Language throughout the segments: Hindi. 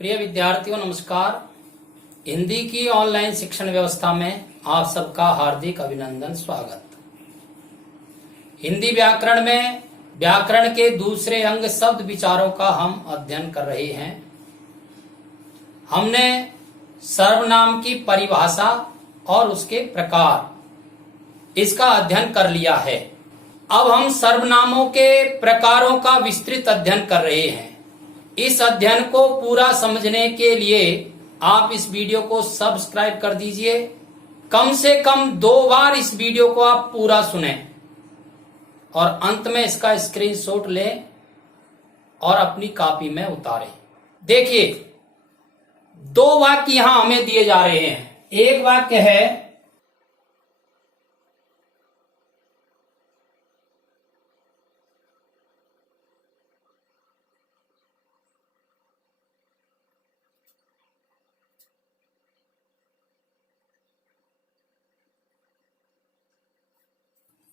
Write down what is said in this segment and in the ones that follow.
प्रिय विद्यार्थियों नमस्कार। हिंदी की ऑनलाइन शिक्षण व्यवस्था में आप सबका हार्दिक अभिनंदन स्वागत। हिंदी व्याकरण में व्याकरण के दूसरे अंग शब्द विचारों का हम अध्ययन कर रहे हैं। हमने सर्वनाम की परिभाषा और उसके प्रकार इसका अध्ययन कर लिया है। अब हम सर्वनामों के प्रकारों का विस्तृत अध्ययन कर रहे हैं। इस अध्ययन को पूरा समझने के लिए आप इस वीडियो को सब्सक्राइब कर दीजिए। कम से कम 2 बार इस वीडियो को आप पूरा सुनें और अंत में इसका स्क्रीनशॉट लें और अपनी कॉपी में उतारें। देखिए 2 वाक्य यहां हमें दिए जा रहे हैं। एक वाक्य है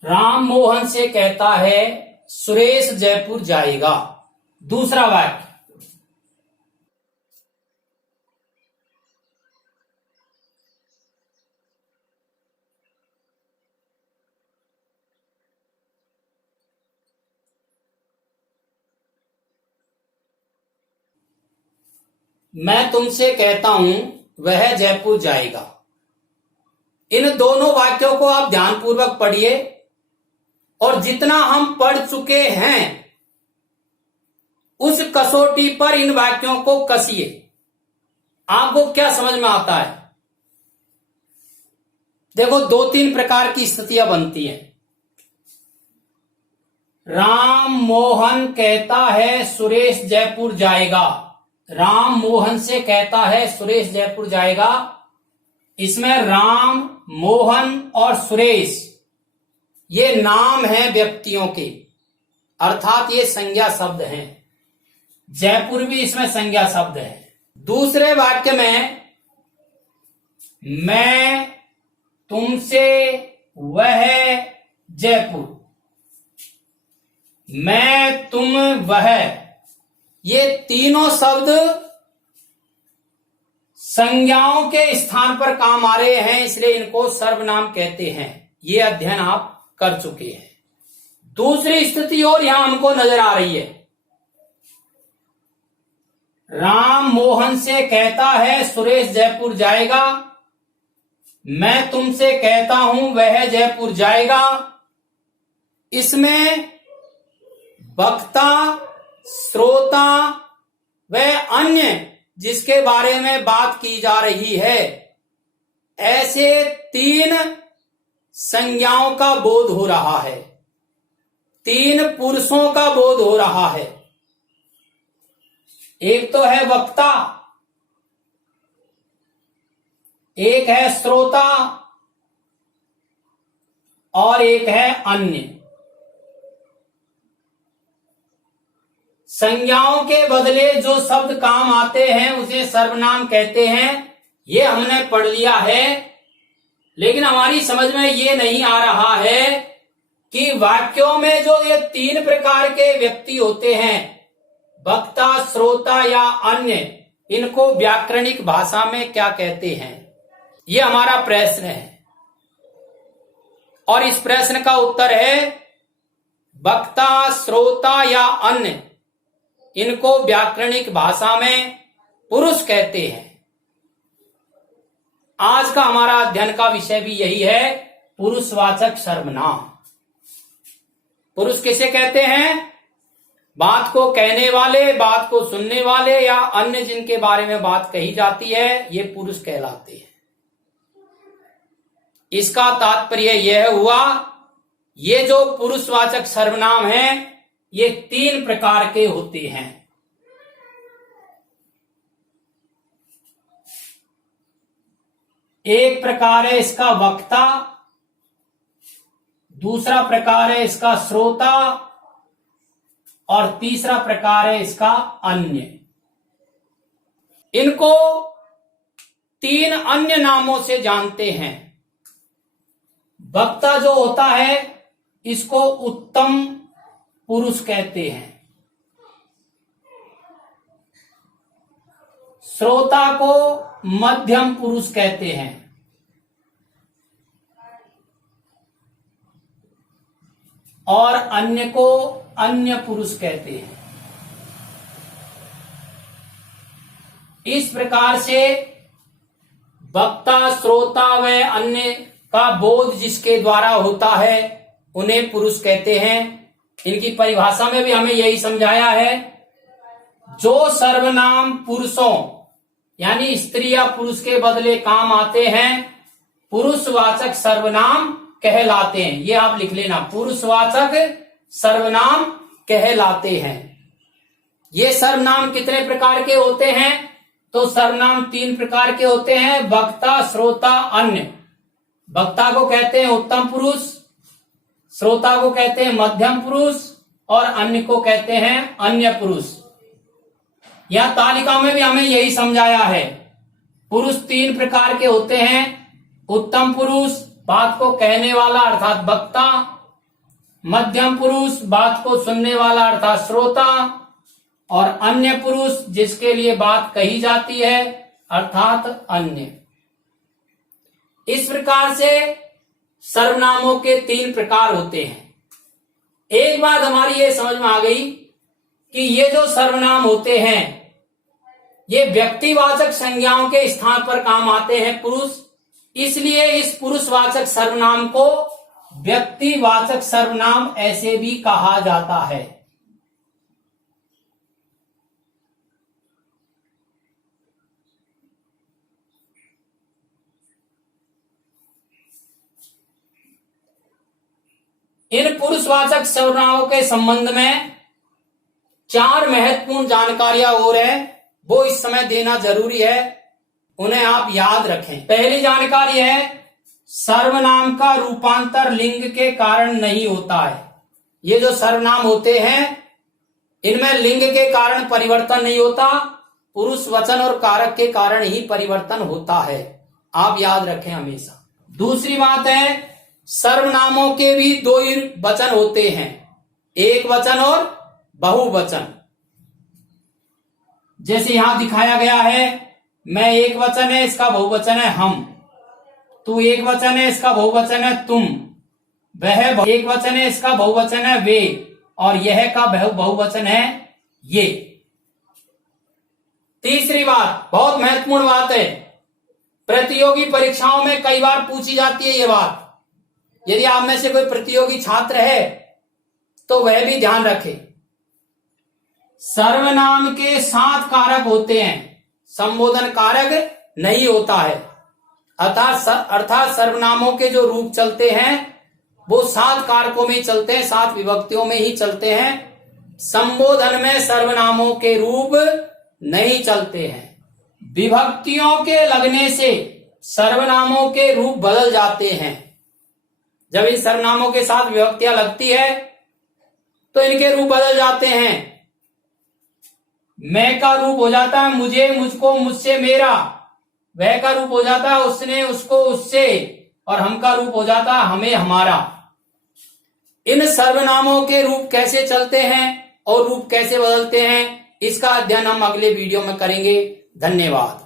राम मोहन से कहता है सुरेश जयपुर जाएगा। दूसरा वाक्य मैं तुमसे कहता हूं वह जयपुर जाएगा। इन दोनों वाक्यों को आप ध्यानपूर्वक पढ़िए और जितना हम पढ़ चुके हैं उस कसौटी पर इन वाक्यों को कसिए। आपको क्या समझ में आता है? देखो 2-3 प्रकार की स्थितियां बनती हैं। राम मोहन कहता है सुरेश जयपुर जाएगा। राम मोहन से कहता है सुरेश जयपुर जाएगा। इसमें राम, मोहन और सुरेश ये नाम हैं व्यक्तियों के, अर्थात ये संज्ञा शब्द हैं। जयपुर भी इसमें संज्ञा शब्द है। दूसरे वाक्य में मैं तुमसे वह जयपुर, मैं तुम वह, ये तीनों शब्द संज्ञाओं के स्थान पर काम आ रहे हैं, इसलिए इनको सर्वनाम कहते हैं। ये अध्ययन आप कर चुके हैं। दूसरी स्थिति और यहां हमको नजर आ रही है। राम मोहन से कहता है सुरेश जयपुर जाएगा। मैं तुमसे कहता हूं वह जयपुर जाएगा। इसमें वक्ता, श्रोता व अन्य जिसके बारे में बात की जा रही है, ऐसे 3 संज्ञाओं का बोध हो रहा है। 3 पुरुषों का बोध हो रहा है। एक तो है वक्ता, एक है श्रोता और एक है अन्य। संज्ञाओं के बदले जो शब्द काम आते हैं उसे सर्वनाम कहते हैं। ये हमने पढ़ लिया है, लेकिन हमारी समझ में ये नहीं आ रहा है कि वाक्यों में जो ये 3 प्रकार के व्यक्ति होते हैं, वक्ता, श्रोता या अन्य, इनको व्याकरणिक भाषा में क्या कहते हैं? ये हमारा प्रश्न है और इस प्रश्न का उत्तर है वक्ता, श्रोता या अन्य, इनको व्याकरणिक भाषा में पुरुष कहते हैं। आज का हमारा अध्ययन का विषय भी यही है, पुरुषवाचक सर्वनाम। पुरुष किसे कहते हैं? बात को कहने वाले, बात को सुनने वाले या अन्य जिनके बारे में बात कही जाती है, ये पुरुष कहलाते हैं। इसका तात्पर्य यह हुआ, ये जो पुरुषवाचक सर्वनाम हैं ये 3 प्रकार के होते हैं। एक प्रकार है इसका वक्ता, दूसरा प्रकार है इसका श्रोता और तीसरा प्रकार है इसका अन्य। इनको 3 अन्य नामों से जानते हैं। वक्ता जो होता है इसको उत्तम पुरुष कहते हैं। श्रोता को मध्यम पुरुष कहते हैं और अन्य को अन्य पुरुष कहते हैं। इस प्रकार से वक्ता, श्रोता व अन्य का बोध जिसके द्वारा होता है उन्हें पुरुष कहते हैं। इनकी परिभाषा में भी हमें यही समझाया है, जो सर्वनाम पुरुषों यानी स्त्री या पुरुष के बदले काम आते हैं पुरुषवाचक सर्वनाम कहलाते हैं। ये आप लिख लेना, पुरुषवाचक सर्वनाम कहलाते हैं। ये सर्वनाम कितने प्रकार के होते हैं? तो सर्वनाम 3 प्रकार के होते हैं, वक्ता, श्रोता, अन्य। वक्ता को कहते हैं उत्तम पुरुष, श्रोता को कहते हैं मध्यम पुरुष और अन्य को कहते हैं अन्य पुरुष। यह तालिका में भी हमें यही समझाया है। पुरुष 3 प्रकार के होते हैं, उत्तम पुरुष बात को कहने वाला अर्थात वक्ता, मध्यम पुरुष बात को सुनने वाला अर्थात श्रोता और अन्य पुरुष जिसके लिए बात कही जाती है अर्थात अन्य। इस प्रकार से सर्वनामों के 3 प्रकार होते हैं। एक बात हमारी ये समझ में आ गई कि ये जो सर्वनाम होते हैं ये व्यक्तिवाचक संज्ञाओं के स्थान पर काम आते हैं पुरुष, इसलिए इस पुरुषवाचक सर्वनाम को व्यक्तिवाचक सर्वनाम ऐसे भी कहा जाता है। इन पुरुषवाचक सर्वनामों के संबंध में 4 महत्वपूर्ण जानकारियां और हैं, वो इस समय देना जरूरी है, उन्हें आप याद रखें। पहली जानकारी है, सर्वनाम का रूपांतर लिंग के कारण नहीं होता है। ये जो सर्वनाम होते हैं इनमें लिंग के कारण परिवर्तन नहीं होता, पुरुष वचन और कारक के कारण ही परिवर्तन होता है। आप याद रखें हमेशा। दूसरी बात है, सर्वनामों के भी 2 ही वचन होते हैं, एक वचन और बहुवचन। जैसे यहां दिखाया गया है, मैं एक वचन है, इसका बहुवचन है हम, तू एक वचन है, इसका बहुवचन है तुम, वह एक वचन है, इसका बहुवचन है वे, और यह का बहुवचन है ये। तीसरी बात, बहुत महत्वपूर्ण बात है, प्रतियोगी परीक्षाओं में कई बार पूछी जाती है ये बात। यदि आप में से कोई प्रतियोगी छात्र है तो वह भी ध्यान रखे, सर्वनाम के 7 कारक होते हैं, संबोधन कारक नहीं होता है। अर्थात सर्वनामों के जो रूप चलते हैं वो 7 कारकों में चलते हैं, 7 विभक्तियों में ही चलते हैं। संबोधन में सर्वनामों के रूप नहीं चलते हैं। विभक्तियों के लगने से सर्वनामों के रूप बदल जाते हैं। जब इन सर्वनामों के साथ विभक्तियां लगती है तो इनके रूप बदल जाते हैं। मैं का रूप हो जाता है मुझे, मुझको, मुझसे, मेरा। वह का रूप हो जाता है उसने, उसको, उससे, और हम का रूप हो जाता है हमें, हमारा। इन सर्वनामों के रूप कैसे चलते हैं और रूप कैसे बदलते हैं, इसका अध्ययन हम अगले वीडियो में करेंगे। धन्यवाद।